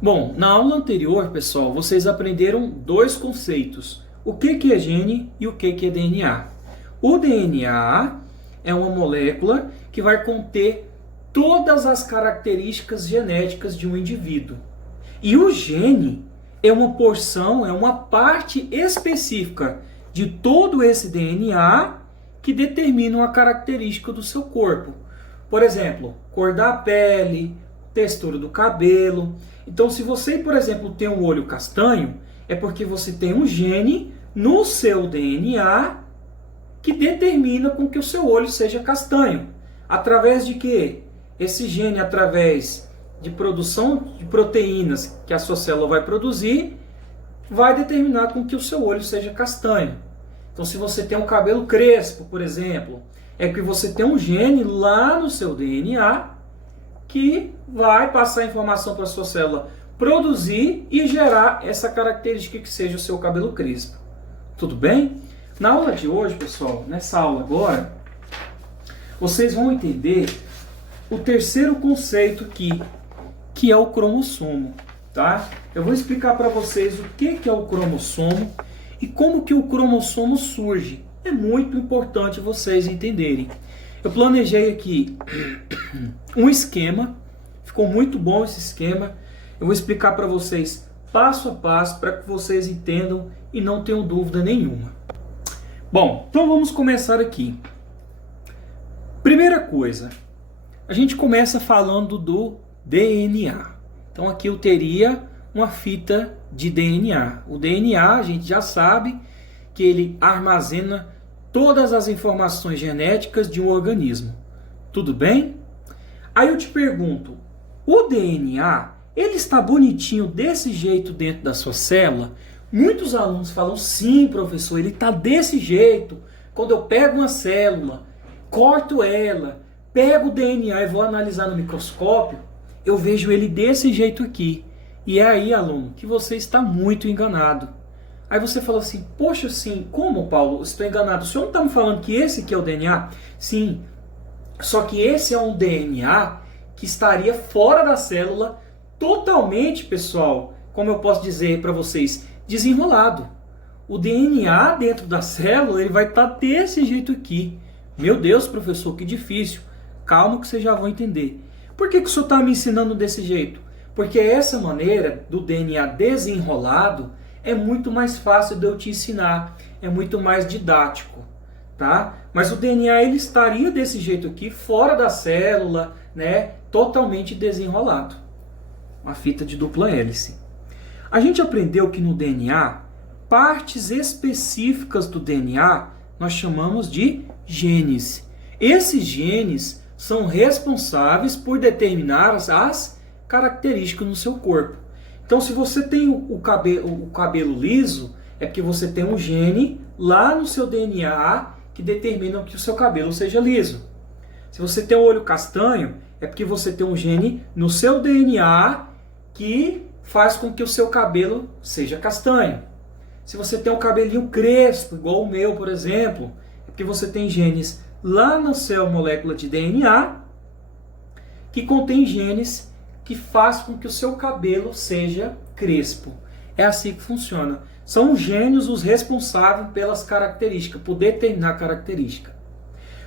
Bom, na aula anterior, pessoal, vocês aprenderam dois conceitos. O que é gene e o que é DNA. O DNA é uma molécula que vai conter todas as características genéticas de um indivíduo. E o gene é uma porção, é uma parte específica de todo esse DNA que determina uma característica do seu corpo. Por exemplo, cor da pele, textura do cabelo. Então, se você, por exemplo, tem um olho castanho, é porque você tem um gene no seu DNA que determina com que o seu olho seja castanho. Através de quê? Esse gene, através de produção de proteínas que a sua célula vai produzir, vai determinar com que o seu olho seja castanho. Então, se você tem um cabelo crespo, por exemplo, é que você tem um gene lá no seu DNA que vai passar a informação para a sua célula produzir e gerar essa característica que seja o seu cabelo crespo. Tudo bem? Na aula de hoje, pessoal, nessa aula agora, vocês vão entender o terceiro conceito aqui, que é o cromossomo, tá? Eu vou explicar para vocês o que é o cromossomo e como que o cromossomo surge. É muito importante vocês entenderem. Eu planejei aqui um esquema, ficou muito bom esse esquema. Eu vou explicar para vocês passo a passo para que vocês entendam e não tenham dúvida nenhuma. Bom, então vamos começar aqui. Primeira coisa, a gente começa falando do DNA. Então aqui eu teria uma fita de DNA. O DNA, a gente já sabe que ele armazena todas as informações genéticas de um organismo. Tudo bem? Aí eu te pergunto, o DNA, ele está bonitinho desse jeito dentro da sua célula? Muitos alunos falam, sim, professor, ele está desse jeito. Quando eu pego uma célula, corto ela, pego o DNA e vou analisar no microscópio, eu vejo ele desse jeito aqui. E é aí, aluno, que você está muito enganado. Aí você fala assim, poxa, sim, como, Paulo? Estou enganado. O senhor não está me falando que esse aqui é o DNA? Sim, só que esse é um DNA que estaria fora da célula, totalmente, pessoal, como eu posso dizer para vocês, desenrolado. O DNA dentro da célula, ele vai estar desse jeito aqui. Meu Deus, professor, que difícil. Calma que vocês já vão entender. Por que o senhor está me ensinando desse jeito? Porque essa maneira do DNA desenrolado é muito mais fácil de eu te ensinar, é muito mais didático, tá? Mas o DNA ele estaria desse jeito aqui, fora da célula, né? Totalmente desenrolado. Uma fita de dupla hélice. A gente aprendeu que no DNA, partes específicas do DNA nós chamamos de genes. Esses genes são responsáveis por determinar as características no seu corpo. Então, se você tem o cabelo liso, é porque você tem um gene lá no seu DNA que determina que o seu cabelo seja liso. Se você tem um olho castanho, é porque você tem um gene no seu DNA que faz com que o seu cabelo seja castanho. Se você tem um cabelinho crespo, igual o meu, por exemplo, é porque você tem genes lá na sua molécula de DNA que contém genes que faz com que o seu cabelo seja crespo. É assim que funciona. São os genes os responsáveis pelas características, por determinar a característica.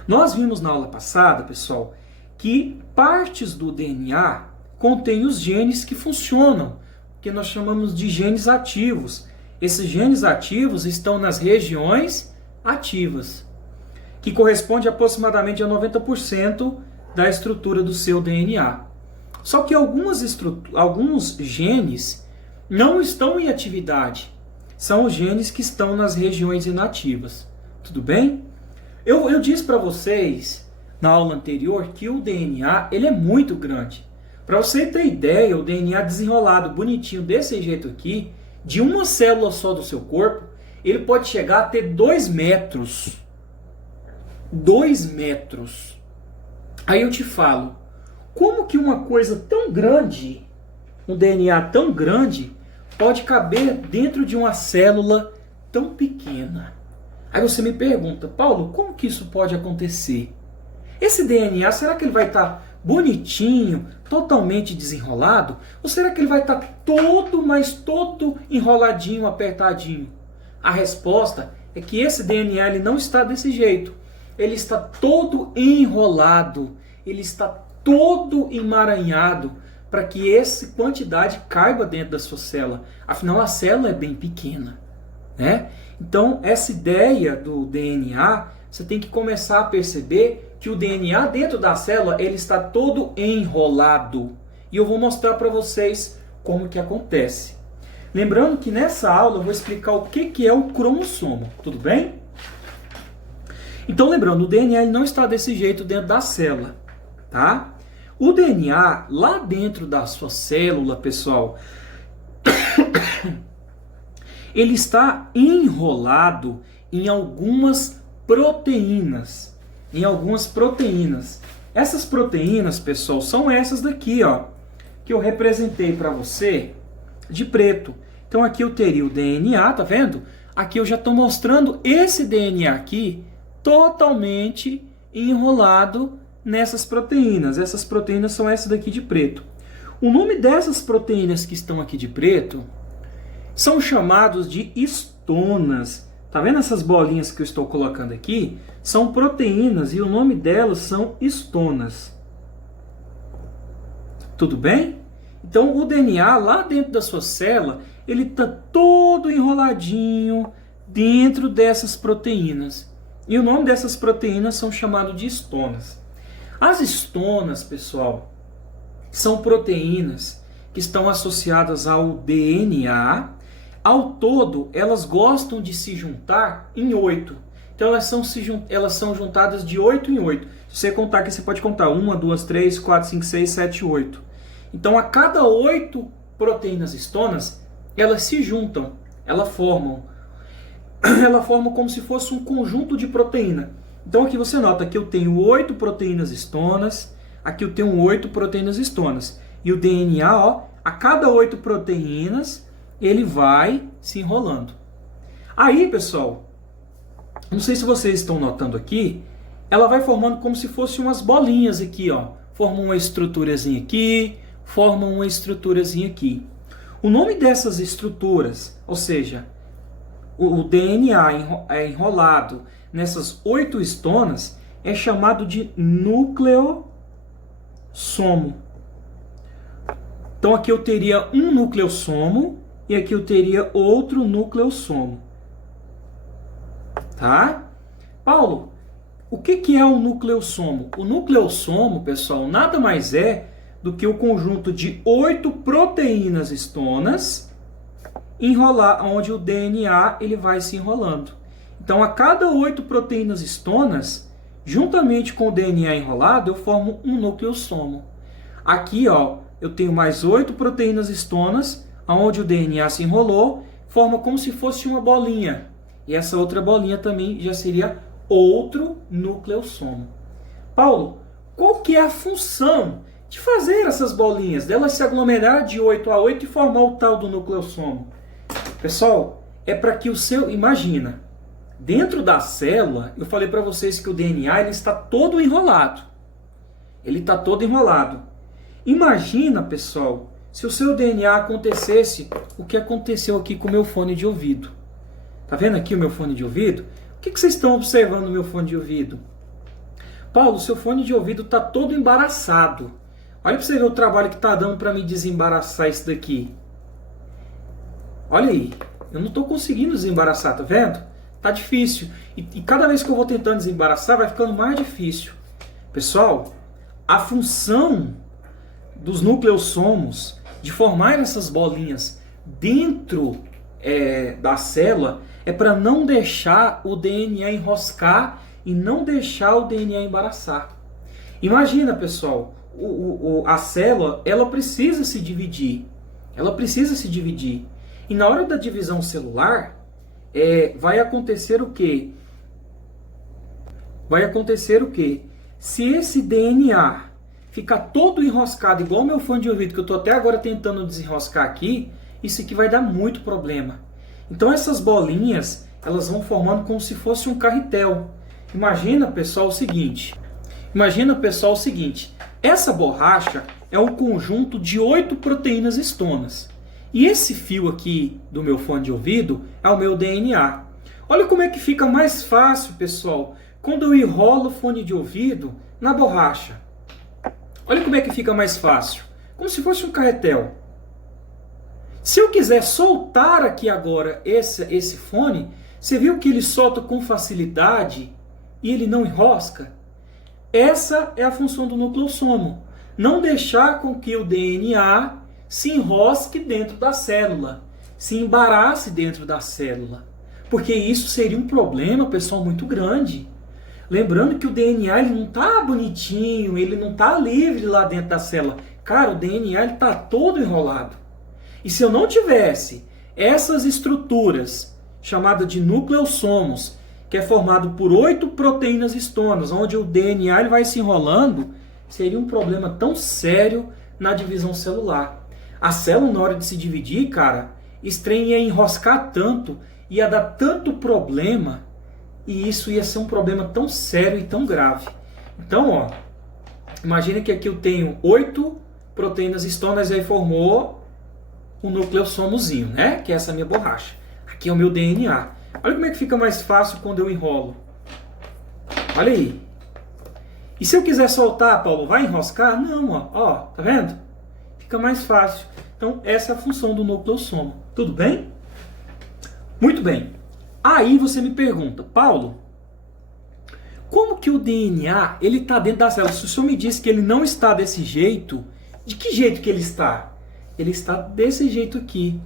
Nós vimos na aula passada, pessoal, que partes do DNA contêm os genes que funcionam, que nós chamamos de genes ativos. Esses genes ativos estão nas regiões ativas, que corresponde aproximadamente a 90% da estrutura do seu DNA. Só que alguns genes não estão em atividade. São os genes que estão nas regiões inativas. Tudo bem? Eu disse para vocês na aula anterior que o DNA ele é muito grande. Para você ter ideia, o DNA desenrolado, bonitinho, desse jeito aqui, de uma célula só do seu corpo, ele pode chegar a ter 2 metros. 2 metros. Aí eu te falo, como que uma coisa tão grande, um DNA tão grande, pode caber dentro de uma célula tão pequena? Aí você me pergunta, Paulo, como que isso pode acontecer? Esse DNA, será que ele vai estar bonitinho, totalmente desenrolado? Ou será que ele vai estar todo, mas todo enroladinho, apertadinho? A resposta é que esse DNA ele não está desse jeito. Ele está todo enrolado, ele está todo emaranhado para que essa quantidade caiba dentro da sua célula. Afinal, a célula é bem pequena, né? Então, essa ideia do DNA, você tem que começar a perceber que o DNA dentro da célula ele está todo enrolado. E eu vou mostrar para vocês como que acontece. Lembrando que nessa aula eu vou explicar o que é o cromossomo, tudo bem? Então, lembrando, o DNA ele não está desse jeito dentro da célula, tá? O DNA, lá dentro da sua célula, pessoal, ele está enrolado em algumas proteínas. Essas proteínas, pessoal, são essas daqui, ó, que eu representei para você de preto. Então aqui eu teria o DNA, tá vendo? Aqui eu já estou mostrando esse DNA aqui totalmente enrolado nessas proteínas. Essas proteínas são essas daqui de preto. O nome dessas proteínas que estão aqui de preto são chamados de histonas. Tá vendo essas bolinhas que eu estou colocando aqui? São proteínas e o nome delas são histonas. Tudo bem? Então o DNA lá dentro da sua célula, ele está todo enroladinho dentro dessas proteínas. E o nome dessas proteínas são chamados de histonas. As histonas, pessoal, são proteínas que estão associadas ao DNA. Ao todo, elas gostam de se juntar em 8. Então, elas são juntadas de 8 em 8. Se você contar aqui, você pode contar 1, 2, 3, 4, 5, 6, 7, 8. Então, a cada 8 proteínas histonas, elas se juntam, elas formam como se fosse um conjunto de proteína. Então, aqui você nota que eu tenho 8 proteínas histonas, aqui eu tenho 8 proteínas histonas. E o DNA, ó, a cada 8 proteínas, ele vai se enrolando. Aí, pessoal, não sei se vocês estão notando aqui, ela vai formando como se fossem umas bolinhas aqui, ó. Forma uma estruturazinha aqui, forma uma estruturazinha aqui. O nome dessas estruturas, ou seja, o DNA é enrolado nessas 8 histonas, é chamado de nucleossomo. Então aqui eu teria um nucleossomo e aqui eu teria outro nucleossomo. Tá? Paulo, o que é um nucleossomo? O nucleossomo, pessoal, nada mais é do que o conjunto de 8 proteínas histonas onde o DNA ele vai se enrolando. Então, a cada 8 proteínas histonas, juntamente com o DNA enrolado, eu formo um nucleossomo. Aqui, ó, eu tenho mais 8 proteínas histonas, onde o DNA se enrolou, forma como se fosse uma bolinha. E essa outra bolinha também já seria outro nucleossomo. Paulo, qual que é a função de fazer essas bolinhas, delas se aglomerar de 8 a 8 e formar o tal do nucleossomo? Pessoal, é para que o seu... Imagina, dentro da célula, eu falei para vocês que o DNA ele está todo enrolado. Ele está todo enrolado. Imagina, pessoal, se o seu DNA acontecesse o que aconteceu aqui com o meu fone de ouvido. Tá vendo aqui o meu fone de ouvido? O que vocês estão observando no meu fone de ouvido? Paulo, seu fone de ouvido está todo embaraçado. Olha para você ver o trabalho que está dando para me desembaraçar isso daqui. Olha aí, eu não estou conseguindo desembaraçar, tá vendo? Tá difícil. E cada vez que eu vou tentando desembaraçar, vai ficando mais difícil. Pessoal, a função dos nucleossomos de formar essas bolinhas dentro da célula é para não deixar o DNA enroscar e não deixar o DNA embaraçar. Imagina, pessoal, a célula ela precisa se dividir. Ela precisa se dividir. E na hora da divisão celular, vai acontecer o quê? Vai acontecer o quê? Se esse DNA ficar todo enroscado, igual o meu fone de ouvido, que eu estou até agora tentando desenroscar aqui, isso aqui vai dar muito problema. Então essas bolinhas, elas vão formando como se fosse um carretel. Imagina, pessoal, o seguinte. Essa borracha é um conjunto de 8 proteínas histonas. E esse fio aqui do meu fone de ouvido é o meu DNA. Olha como é que fica mais fácil, pessoal, quando eu enrolo o fone de ouvido na borracha. Olha como é que fica mais fácil. Como se fosse um carretel. Se eu quiser soltar aqui agora esse fone, você viu que ele solta com facilidade e ele não enrosca? Essa é a função do nucleossomo. Não deixar com que o DNA se enrosque dentro da célula, se embarace dentro da célula. Porque isso seria um problema, pessoal, muito grande. Lembrando que o DNA ele não está bonitinho, ele não está livre lá dentro da célula. Cara, o DNA está todo enrolado. E se eu não tivesse essas estruturas, chamadas de nucleossomos, que é formado por 8 proteínas histonas, onde o DNA ele vai se enrolando, seria um problema tão sério na divisão celular. A célula, na hora de se dividir, cara, esse trem ia enroscar tanto, ia dar tanto problema, e isso ia ser um problema tão sério e tão grave. Então, ó, imagina que aqui eu tenho 8 proteínas histonas e aí formou um nucleossomozinho, né? Que é essa minha borracha. Aqui é o meu DNA. Olha como é que fica mais fácil quando eu enrolo. Olha aí. E se eu quiser soltar, Paulo, vai enroscar? Não, ó, tá vendo? Fica mais fácil. Então, essa é a função do nucleossomo. Tudo bem? Muito bem. Aí você me pergunta, Paulo, como que o DNA ele está dentro da célula? Se o senhor me disse que ele não está desse jeito, de que jeito que ele está? Ele está desse jeito aqui.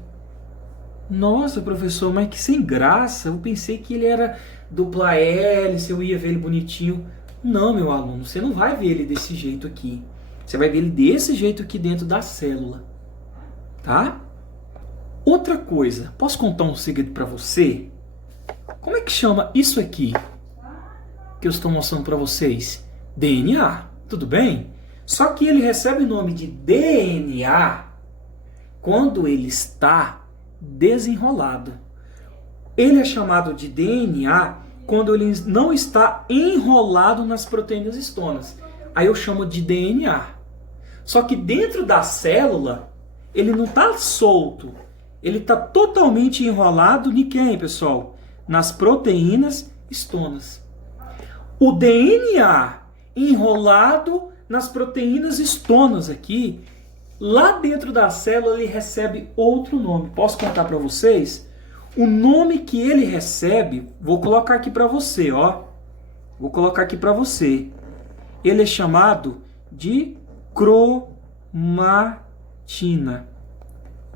Nossa, professor, mas que sem graça. Eu pensei que ele era dupla hélice, eu ia ver ele bonitinho. Não, meu aluno, você não vai ver ele desse jeito aqui. Você vai ver ele desse jeito aqui dentro da célula. Tá? Outra coisa, posso contar um segredo para você? Como é que chama isso aqui que eu estou mostrando para vocês? DNA, tudo bem? Só que ele recebe o nome de DNA quando ele está desenrolado. Ele é chamado de DNA quando ele não está enrolado nas proteínas histonas. Aí eu chamo de DNA. Só que dentro da célula, ele não está solto. Ele está totalmente enrolado em quem, pessoal? Nas proteínas histonas. O DNA enrolado nas proteínas histonas aqui, lá dentro da célula ele recebe outro nome. Posso contar para vocês? O nome que ele recebe, vou colocar aqui para você, ó. Vou colocar aqui para você. Ele é chamado de cromatina.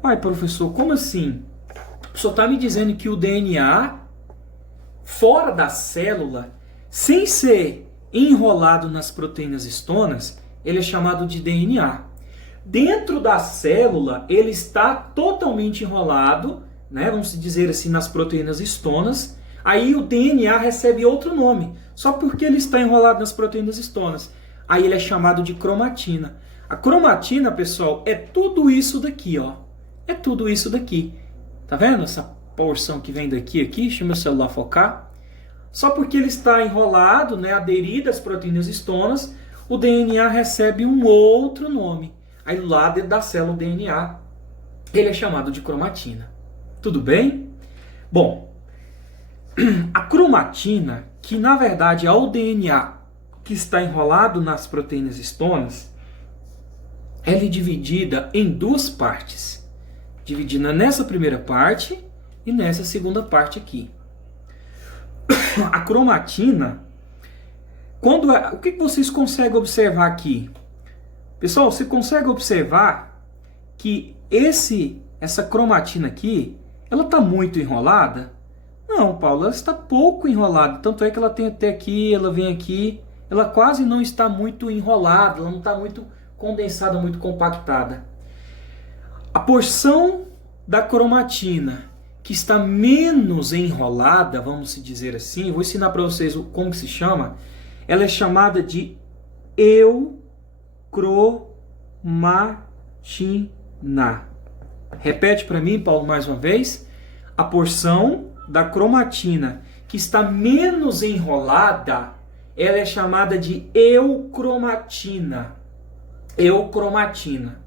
Ai, professor, como assim? O senhor está me dizendo que o DNA, fora da célula, sem ser enrolado nas proteínas histonas, ele é chamado de DNA. Dentro da célula, ele está totalmente enrolado, né, vamos dizer assim, nas proteínas histonas. Aí o DNA recebe outro nome, só porque ele está enrolado nas proteínas histonas. Aí ele é chamado de cromatina. A cromatina, pessoal, é tudo isso daqui, ó. É tudo isso daqui. Tá vendo essa porção que vem daqui, aqui? Deixa o meu celular focar. Só porque ele está enrolado, né, aderido às proteínas histonas, o DNA recebe um outro nome. Aí lá dentro da célula, o DNA, ele é chamado de cromatina. Tudo bem? Bom, a cromatina, que na verdade é o DNA que está enrolado nas proteínas histonas, ela é dividida em duas partes. Dividida nessa primeira parte e nessa segunda parte aqui. A cromatina, o que vocês conseguem observar aqui? Pessoal, você consegue observar que essa cromatina aqui, ela está muito enrolada? Não, Paulo, ela está pouco enrolada. Tanto é que ela tem até aqui, ela vem aqui. Ela quase não está muito enrolada, ela não está muito condensada, muito compactada. A porção da cromatina que está menos enrolada, vamos dizer assim, eu vou ensinar para vocês como que se chama. Ela é chamada de eucromatina. Repete para mim, Paulo, mais uma vez. A porção da cromatina que está menos enrolada, ela é chamada de eucromatina. eucromatina.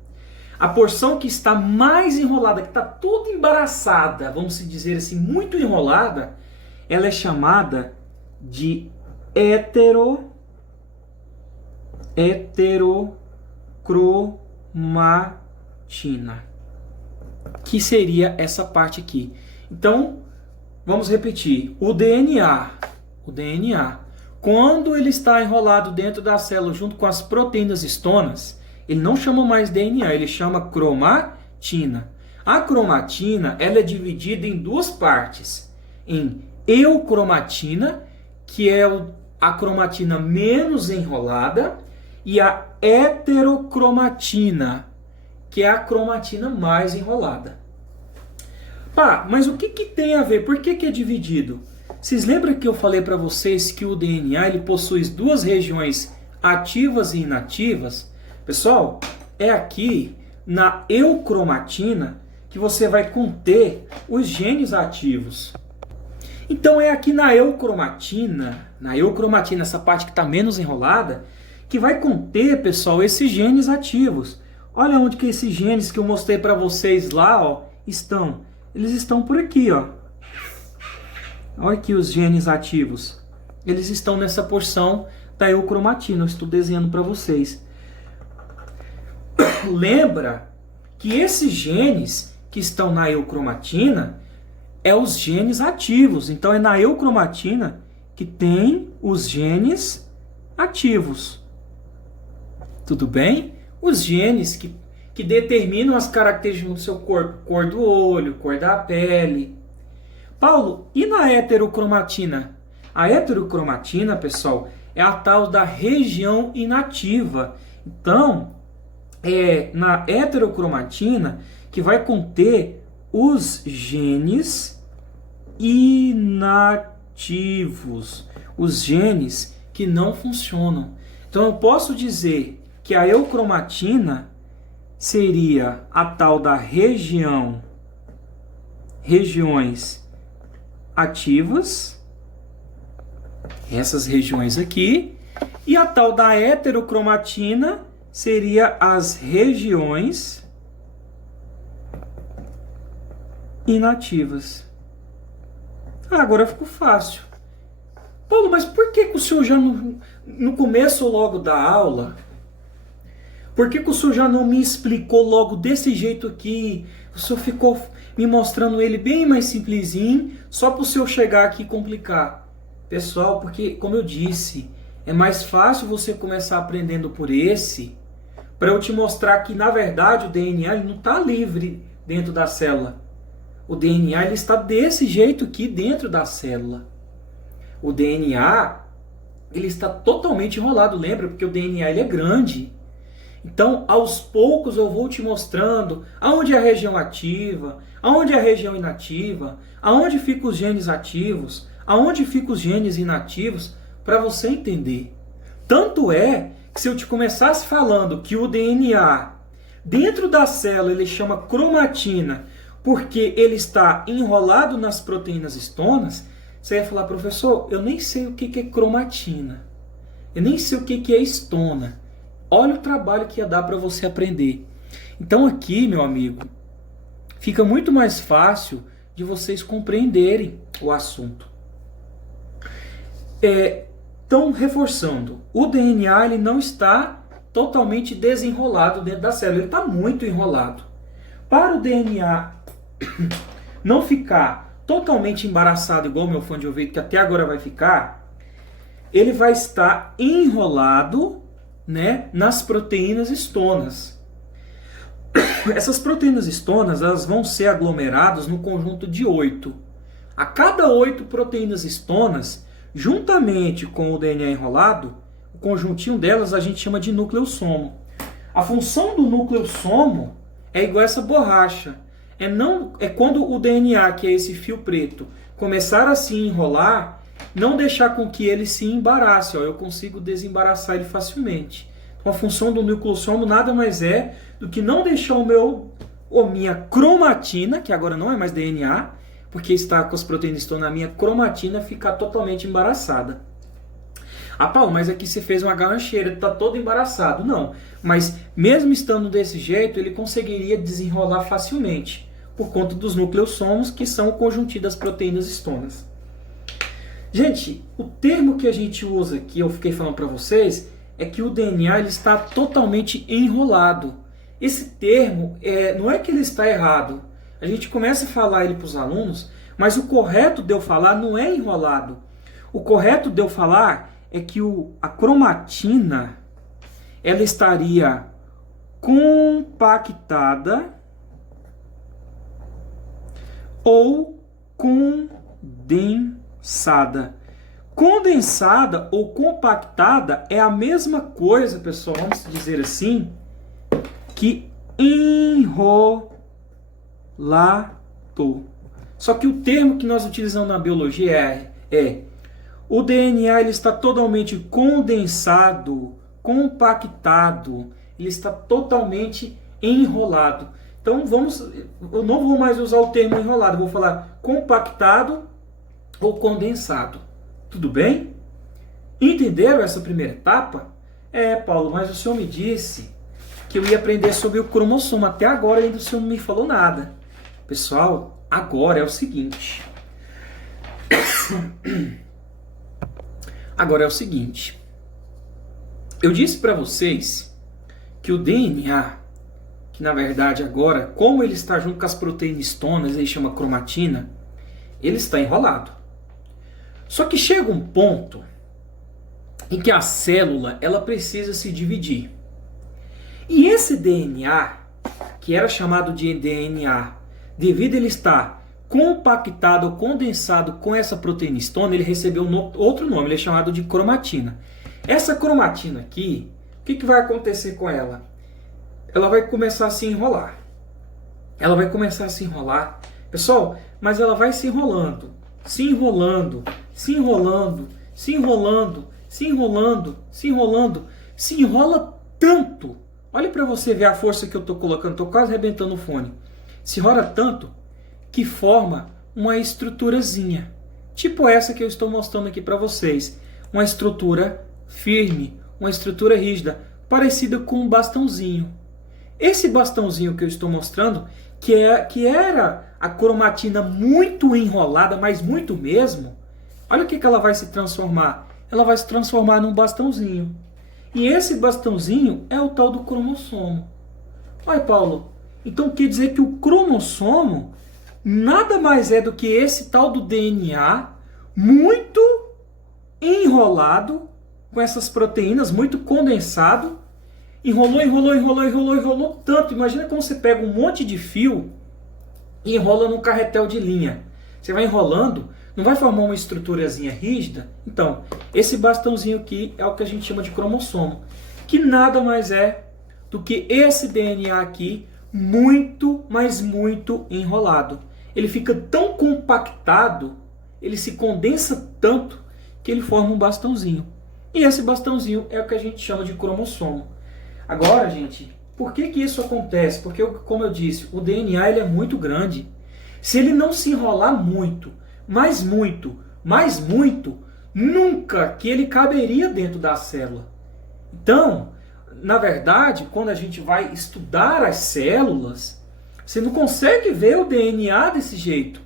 A porção que está mais enrolada, que está toda embaraçada, vamos dizer assim, muito enrolada, ela é chamada de heterocromatina, que seria essa parte aqui. Então, vamos repetir. O DNA, quando ele está enrolado dentro da célula junto com as proteínas histonas, ele não chama mais DNA, ele chama cromatina. A cromatina, ela é dividida em duas partes. Em eucromatina, que é a cromatina menos enrolada, e a heterocromatina, que é a cromatina mais enrolada. Pá, mas o que tem a ver? Por que é dividido? Vocês lembram que eu falei para vocês que o DNA ele possui duas regiões ativas e inativas? Pessoal, é aqui na eucromatina que você vai conter os genes ativos. Então é aqui na eucromatina, essa parte que está menos enrolada, que vai conter, pessoal, esses genes ativos. Olha onde que esses genes que eu mostrei para vocês lá, ó, estão. Eles estão por aqui, ó. Olha aqui os genes ativos. Eles estão nessa porção da eucromatina. Eu estou desenhando para vocês. Lembra que esses genes que estão na eucromatina é os genes ativos. Então é na eucromatina que tem os genes ativos. Tudo bem? Os genes que determinam as características do seu corpo, cor do olho, cor da pele. Paulo, e na heterocromatina? A heterocromatina, pessoal, é a tal da região inativa. Então, é na heterocromatina que vai conter os genes inativos, os genes que não funcionam. Então, eu posso dizer que a eucromatina seria a tal da regiões ativas, essas regiões aqui, e a tal da heterocromatina seria as regiões inativas. Agora ficou fácil. Paulo, mas por que o senhor já no começo logo da aula, por que o senhor já não me explicou logo desse jeito aqui? O senhor ficou me mostrando ele bem mais simplesinho, só para o senhor chegar aqui e complicar. Pessoal, porque, como eu disse, é mais fácil você começar aprendendo por esse, para eu te mostrar que, na verdade, o DNA ele não está livre dentro da célula. O DNA ele está desse jeito aqui dentro da célula. O DNA ele está totalmente enrolado, lembra? Porque o DNA ele é grande. Então, aos poucos eu vou te mostrando aonde é a região ativa, aonde é a região inativa, aonde ficam os genes ativos, aonde ficam os genes inativos, para você entender. Tanto é que se eu te começasse falando que o DNA, dentro da célula, ele chama cromatina, porque ele está enrolado nas proteínas histonas, você ia falar, professor, eu nem sei o que é cromatina, eu nem sei o que é histona. Olha o trabalho que ia dar para você aprender. Então aqui, meu amigo, fica muito mais fácil de vocês compreenderem o assunto. Então, reforçando, o DNA ele não está totalmente desenrolado dentro da célula, ele está muito enrolado. Para o DNA não ficar totalmente embaraçado, igual o meu fone de ouvido, que até agora vai ficar, ele vai estar enrolado, né, nas proteínas histonas. Essas proteínas histonas elas vão ser aglomeradas no conjunto de 8. A cada 8 proteínas histonas, juntamente com o DNA enrolado, o conjuntinho delas a gente chama de nucleossomo. A função do nucleossomo é igual a essa borracha. É quando o DNA, que é esse fio preto, começar a se enrolar, não deixar com que ele se embarace. Eu consigo desembaraçar ele facilmente. Então, a função do nucleossomo nada mais é do que não deixar minha cromatina, que agora não é mais DNA, porque está com as proteínas estão na minha cromatina, ficar totalmente embaraçada. Ah, Paulo, mas aqui você fez uma garrancheira, tá todo embaraçado. Não, mas mesmo estando desse jeito, ele conseguiria desenrolar facilmente, por conta dos nucleossomos, que são o conjuntivo das proteínas histonas. Gente, o termo que a gente usa, que eu fiquei falando para vocês, é que o DNA ele está totalmente enrolado. Esse termo, não é que ele está errado. A gente começa a falar ele para os alunos, mas o correto de eu falar não é enrolado. O correto de eu falar é que a cromatina ela estaria compactada ou condensada. Condensada ou compactada é a mesma coisa, pessoal, vamos dizer assim, que enrolado. Só que o termo que nós utilizamos na biologia é o DNA ele está totalmente condensado, compactado, ele está totalmente enrolado. Então eu não vou mais usar o termo enrolado, vou falar compactado ou condensado. Tudo bem? Entenderam essa primeira etapa? Paulo, mas o senhor me disse que eu ia aprender sobre o cromossomo. Até agora ainda o senhor não me falou nada. Pessoal, agora é o seguinte. Agora é o seguinte. Eu disse para vocês que o DNA, que na verdade agora, como ele está junto com as proteínas histonas, ele chama cromatina, ele está enrolado. Só que chega um ponto em que a célula ela precisa se dividir. E esse DNA, que era chamado de DNA, devido a ele estar compactado ou condensado com essa proteína histona, ele recebeu outro nome, ele é chamado de cromatina. Essa cromatina aqui, o que vai acontecer com ela? Ela vai começar a se enrolar. Ela vai começar a se enrolar. Pessoal, mas ela vai se enrolando, se enrolando, se enrolando, se enrolando, se enrolando, se enrolando, se enrola tanto. Olha para você ver a força que eu estou colocando, estou quase arrebentando o fone. Se enrola tanto que forma uma estruturazinha, tipo essa que eu estou mostrando aqui para vocês. Uma estrutura firme, uma estrutura rígida, parecida com um bastãozinho. Esse bastãozinho que eu estou mostrando, que era a cromatina muito enrolada, mas muito mesmo, olha o que ela vai se transformar. Ela vai se transformar num bastãozinho. E esse bastãozinho é o tal do cromossomo. Olha, Paulo, então quer dizer que o cromossomo nada mais é do que esse tal do DNA muito enrolado, com essas proteínas, muito condensado, enrolou tanto. Imagina como você pega um monte de fio e enrola num carretel de linha. Você vai enrolando, não vai formar uma estruturazinha rígida? Então, esse bastãozinho aqui é o que a gente chama de cromossomo, que nada mais é do que esse DNA aqui, muito, mas muito enrolado. Ele fica tão compactado, ele se condensa tanto, que ele forma um bastãozinho. E esse bastãozinho é o que a gente chama de cromossomo. Agora, gente, por que isso acontece? Porque, como eu disse, o DNA ele é muito grande. Se ele não se enrolar muito, mas muito, nunca que ele caberia dentro da célula. Então, na verdade, quando a gente vai estudar as células, você não consegue ver o DNA desse jeito,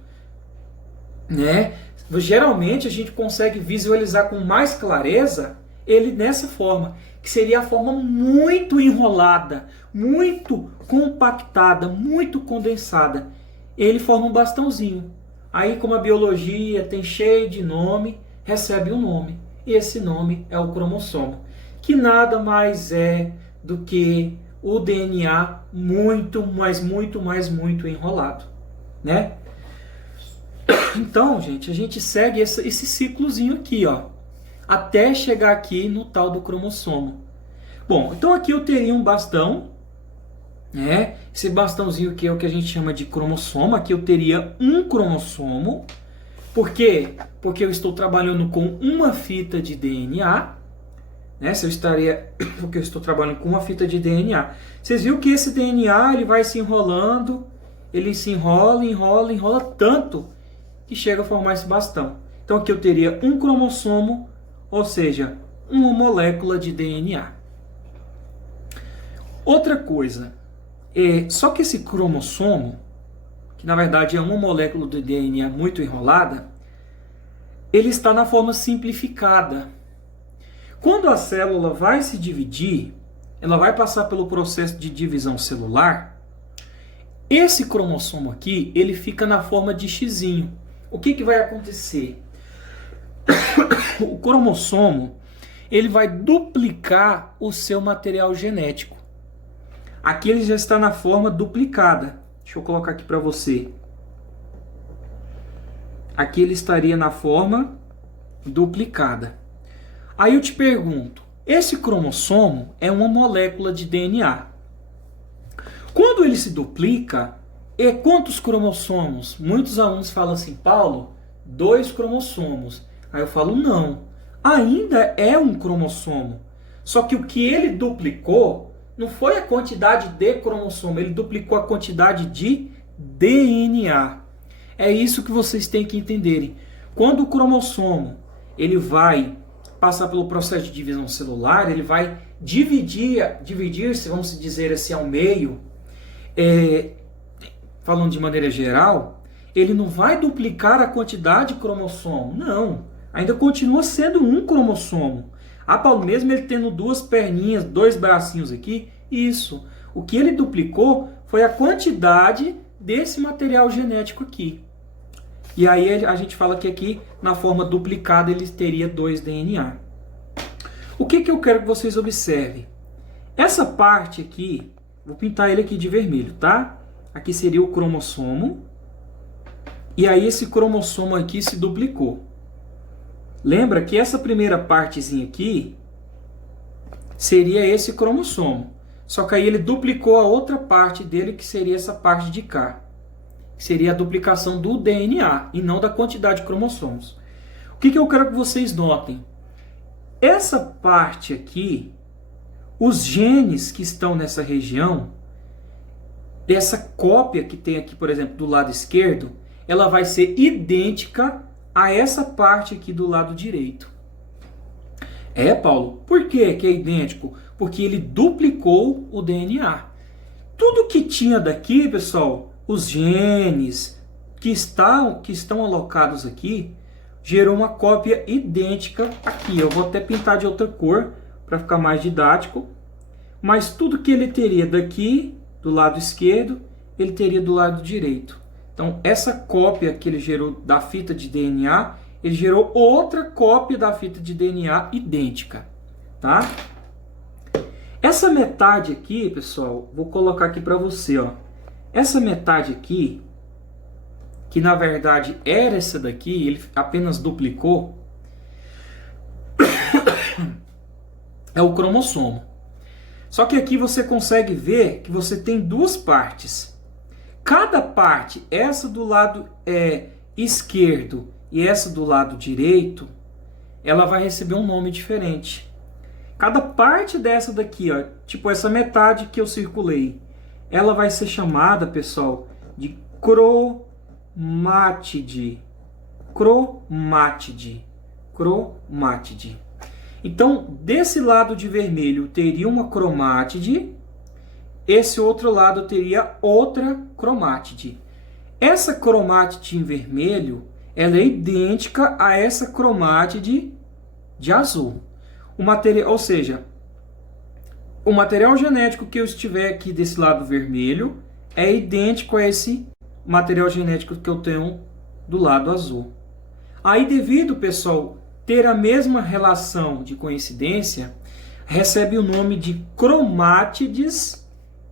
né? Geralmente a gente consegue visualizar com mais clareza ele nessa forma, que seria a forma muito enrolada, muito compactada, muito condensada. Ele forma um bastãozinho. Aí, como a biologia tem cheio de nome, recebe um nome. E esse nome é o cromossomo, que nada mais é do que o DNA muito enrolado, né? Então, gente, a gente segue esse ciclozinho aqui, ó, até chegar aqui no tal do cromossomo. Bom, então aqui eu teria um bastão, né? Esse bastãozinho aqui é o que a gente chama de cromossomo. Aqui eu teria um cromossomo. Por quê? Porque eu estou trabalhando com uma fita de DNA, né? Porque eu estou trabalhando com uma fita de DNA. Vocês viram que esse DNA ele vai se enrolando, ele se enrola tanto que chega a formar esse bastão. Então aqui eu teria um cromossomo, ou seja, uma molécula de DNA. Outra coisa, só que esse cromossomo, que na verdade é uma molécula de DNA muito enrolada, ele está na forma simplificada. Quando a célula vai se dividir, ela vai passar pelo processo de divisão celular. Esse cromossomo aqui, ele fica na forma de xizinho. O que vai acontecer? O cromossomo, ele vai duplicar o seu material genético. Aqui ele já está na forma duplicada. Deixa eu colocar aqui para você. Aqui ele estaria na forma duplicada. Aí eu te pergunto, esse cromossomo é uma molécula de DNA. Quando ele se duplica, quantos cromossomos? Muitos alunos falam assim, Paulo, 2 cromossomos. Aí eu falo, não, ainda é um cromossomo. Só que o que ele duplicou não foi a quantidade de cromossomo, ele duplicou a quantidade de DNA. É isso que vocês têm que entenderem. Quando o cromossomo ele vai passar pelo processo de divisão celular, ele vai dividir-se, vamos dizer assim, ao meio, falando de maneira geral, ele não vai duplicar a quantidade de cromossomo, não. Ainda continua sendo um cromossomo. Ah, Paulo, mesmo ele tendo 2 perninhas, 2 bracinhos aqui, isso. O que ele duplicou foi a quantidade desse material genético aqui. E aí a gente fala que aqui, na forma duplicada, ele teria 2 DNA. O que eu quero que vocês observem? Essa parte aqui, vou pintar ele aqui de vermelho, tá? Aqui seria o cromossomo. E aí esse cromossomo aqui se duplicou. Lembra que essa primeira partezinha aqui seria esse cromossomo. Só que aí ele duplicou a outra parte dele, que seria essa parte de cá. Seria a duplicação do DNA e não da quantidade de cromossomos. O que eu quero que vocês notem? Essa parte aqui, os genes que estão nessa região, essa cópia que tem aqui, por exemplo, do lado esquerdo, ela vai ser idêntica a essa parte aqui do lado direito. Paulo, por que é idêntico? Porque ele duplicou o DNA. Tudo que tinha daqui, pessoal, os genes que estão alocados aqui, gerou uma cópia idêntica aqui. Eu vou até pintar de outra cor para ficar mais didático. Mas tudo que ele teria daqui, do lado esquerdo, ele teria do lado direito. Então, essa cópia que ele gerou da fita de DNA, ele gerou outra cópia da fita de DNA idêntica, tá? Essa metade aqui, pessoal, vou colocar aqui para você, ó. Essa metade aqui, que na verdade era essa daqui, ele apenas duplicou, é o cromossomo. Só que aqui você consegue ver que você tem 2 partes. Cada parte, essa do lado esquerdo e essa do lado direito, ela vai receber um nome diferente. Cada parte dessa daqui, ó, tipo essa metade que eu circulei, ela vai ser chamada, pessoal, de cromátide. Cromátide. Então, desse lado de vermelho teria uma cromátide, esse outro lado teria outra cromátide. Essa cromátide em vermelho, ela é idêntica a essa cromátide de azul. Ou seja, o material genético que eu estiver aqui desse lado vermelho é idêntico a esse material genético que eu tenho do lado azul. Aí, devido, pessoal, ter a mesma relação de coincidência, recebe o nome de cromátides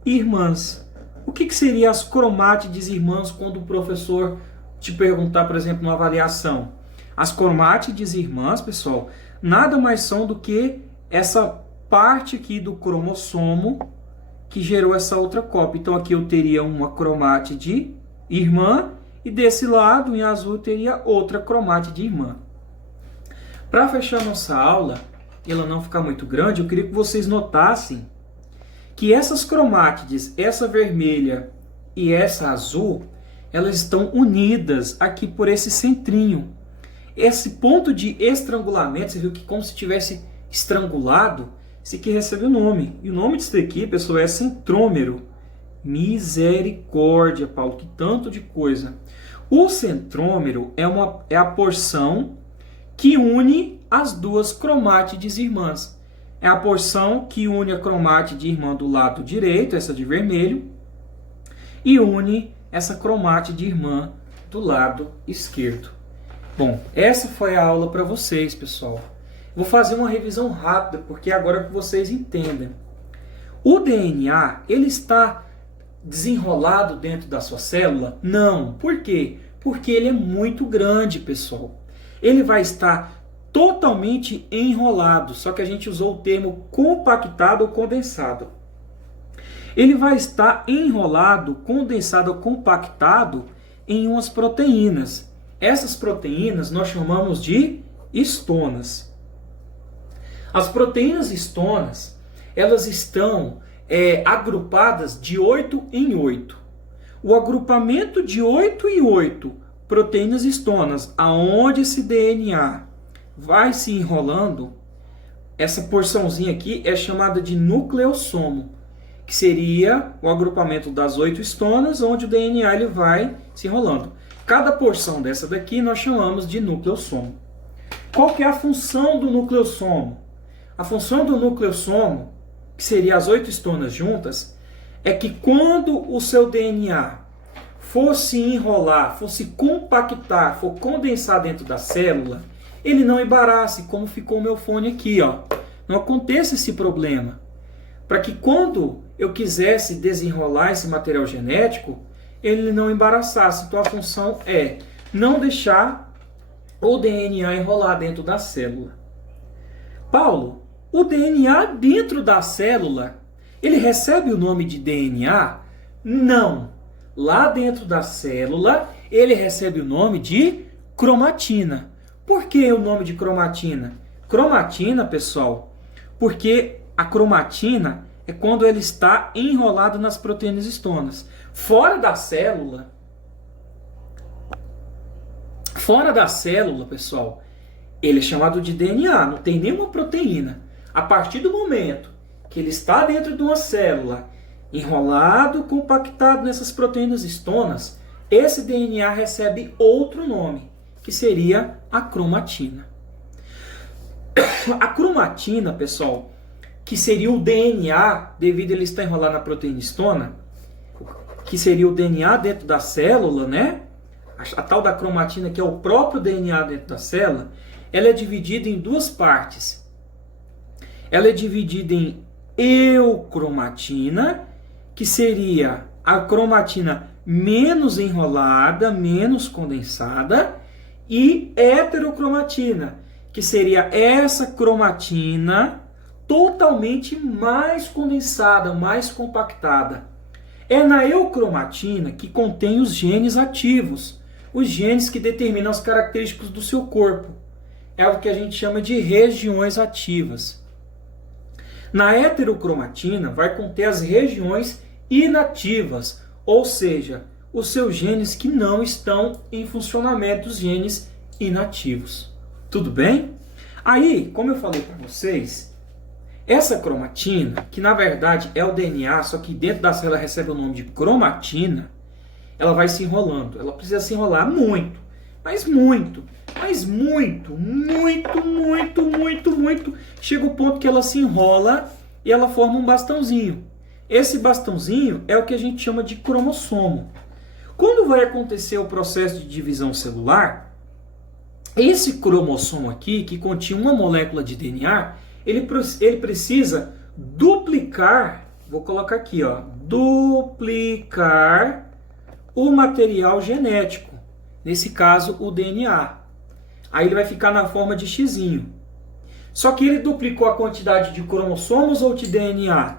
irmãs. O que seriam as cromátides irmãs quando o professor te perguntar, por exemplo, numa avaliação? As cromátides irmãs, pessoal, nada mais são do que essa parte aqui do cromossomo que gerou essa outra cópia. Então aqui eu teria uma cromátide irmã e desse lado, em azul, eu teria outra cromátide irmã. Para fechar nossa aula, e ela não ficar muito grande, eu queria que vocês notassem que essas cromátides, essa vermelha e essa azul, elas estão unidas aqui por esse centrinho. Esse ponto de estrangulamento, você viu que como se tivesse estrangulado, esse aqui recebe o nome. E o nome disso daqui, pessoal, é centrômero. Misericórdia, Paulo, que tanto de coisa. O centrômero é a porção que une as duas cromátides irmãs. É a porção que une a cromátide irmã do lado direito, essa de vermelho, e une essa cromátide irmã do lado esquerdo. Bom, essa foi a aula para vocês, pessoal. Vou fazer uma revisão rápida, porque agora que vocês entendem. O DNA, ele está desenrolado dentro da sua célula? Não. Por quê? Porque ele é muito grande, pessoal. Ele vai estar totalmente enrolado, só que a gente usou o termo compactado ou condensado. Ele vai estar enrolado, condensado ou compactado em umas proteínas. Essas proteínas nós chamamos de estonas. As proteínas estonas, elas estão agrupadas de 8 em 8. O agrupamento de 8 em 8 proteínas estonas, aonde esse DNA vai se enrolando, essa porçãozinha aqui é chamada de nucleossomo, que seria o agrupamento das 8 estonas, onde o DNA ele vai se enrolando. Cada porção dessa daqui nós chamamos de nucleossomo. Qual que é a função do nucleossomo? A função do nucleossomo, que seria as 8 estonas juntas, é que quando o seu DNA fosse enrolar, fosse compactar, for condensar dentro da célula, ele não embarace, como ficou o meu fone aqui, ó. Não aconteça esse problema. Para que quando eu quisesse desenrolar esse material genético, ele não embaraçasse. Então a função é não deixar o DNA enrolar dentro da célula. Paulo, o DNA dentro da célula, ele recebe o nome de DNA? Não. Lá dentro da célula, ele recebe o nome de cromatina. Por que o nome de cromatina? Cromatina, pessoal, porque a cromatina é quando ele está enrolado nas proteínas estonas. Fora da célula, pessoal, ele é chamado de DNA, não tem nenhuma proteína. A partir do momento que ele está dentro de uma célula, enrolado, compactado nessas proteínas estonas, esse DNA recebe outro nome, que seria a cromatina. A cromatina, pessoal, que seria o DNA, devido a ele estar enrolado na proteína estona, que seria o DNA dentro da célula, né? A tal da cromatina, que é o próprio DNA dentro da célula, ela é dividida em duas partes. Ela é dividida em eucromatina, que seria a cromatina menos enrolada, menos condensada, e heterocromatina, que seria essa cromatina totalmente mais condensada, mais compactada. É na eucromatina que contém os genes ativos, os genes que determinam as características do seu corpo. É o que a gente chama de regiões ativas. Na heterocromatina vai conter as regiões inativas, ou seja, os seus genes que não estão em funcionamento, os genes inativos. Tudo bem? Aí, como eu falei para vocês, essa cromatina, que na verdade é o DNA, só que dentro da célula recebe o nome de cromatina, ela vai se enrolando. Ela precisa se enrolar muito, mas muito. Chega o ponto que ela se enrola e ela forma um bastãozinho. Esse bastãozinho é o que a gente chama de cromossomo. Quando vai acontecer o processo de divisão celular, esse cromossomo aqui, que continha uma molécula de DNA, ele precisa duplicar, vou colocar aqui, ó, duplicar o material genético, nesse caso o DNA. Aí ele vai ficar na forma de xizinho. Só que ele duplicou a quantidade de cromossomos ou de DNA?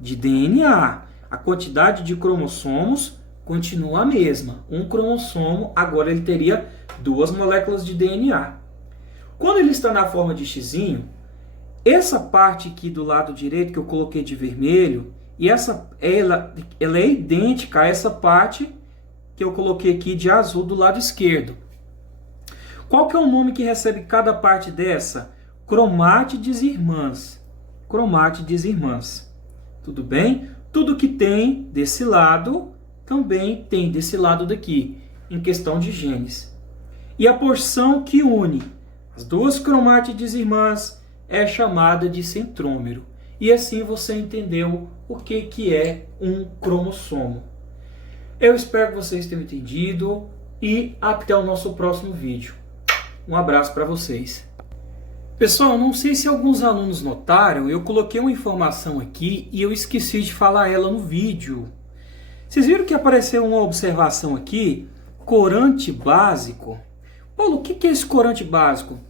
De DNA. A quantidade de cromossomos continua a mesma. Um cromossomo, agora ele teria 2 moléculas de DNA. Quando ele está na forma de xizinho, essa parte aqui do lado direito que eu coloquei de vermelho, e ela é idêntica a essa parte que eu coloquei aqui de azul do lado esquerdo. Qual que é o nome que recebe cada parte dessa? cromátides irmãs. Cromátides irmãs. Tudo bem? Tudo que tem desse lado também tem desse lado daqui, em questão de genes. E a porção que une as duas cromátides irmãs é chamada de centrômero. E assim você entendeu o que é um cromossomo. Eu espero que vocês tenham entendido e até o nosso próximo vídeo. Um abraço para vocês. Pessoal, não sei se alguns alunos notaram, eu coloquei uma informação aqui e eu esqueci de falar ela no vídeo. Vocês viram que apareceu uma observação aqui, corante básico. Paulo, o que é esse corante básico?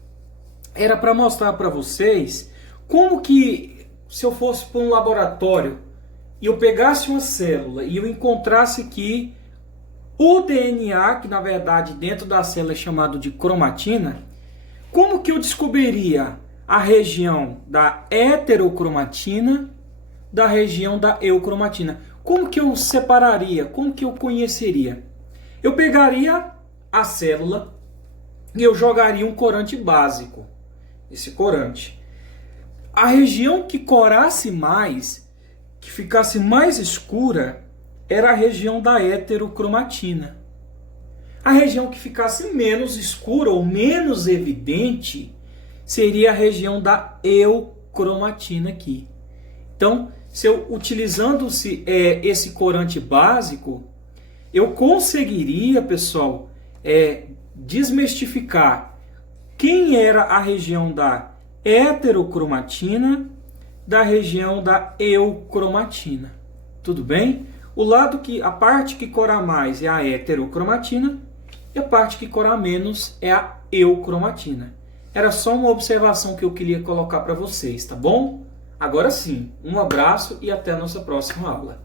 Era para mostrar para vocês como que, se eu fosse para um laboratório e eu pegasse uma célula e eu encontrasse aqui o DNA, que na verdade dentro da célula é chamado de cromatina, como que eu descobriria a região da heterocromatina da região da eucromatina? Como que eu separaria? Como que eu conheceria? Eu pegaria a célula e eu jogaria um corante básico. Esse corante. A região que corasse mais, que ficasse mais escura, era a região da heterocromatina. A região que ficasse menos escura ou menos evidente seria a região da eucromatina aqui. Então, se eu utilizando-se esse corante básico, eu conseguiria, pessoal, desmistificar quem era a região da heterocromatina da região da eucromatina. Tudo bem? A parte que corar mais é a heterocromatina e a parte que corar menos é a eucromatina. Era só uma observação que eu queria colocar para vocês, tá bom? Agora sim, um abraço e até a nossa próxima aula.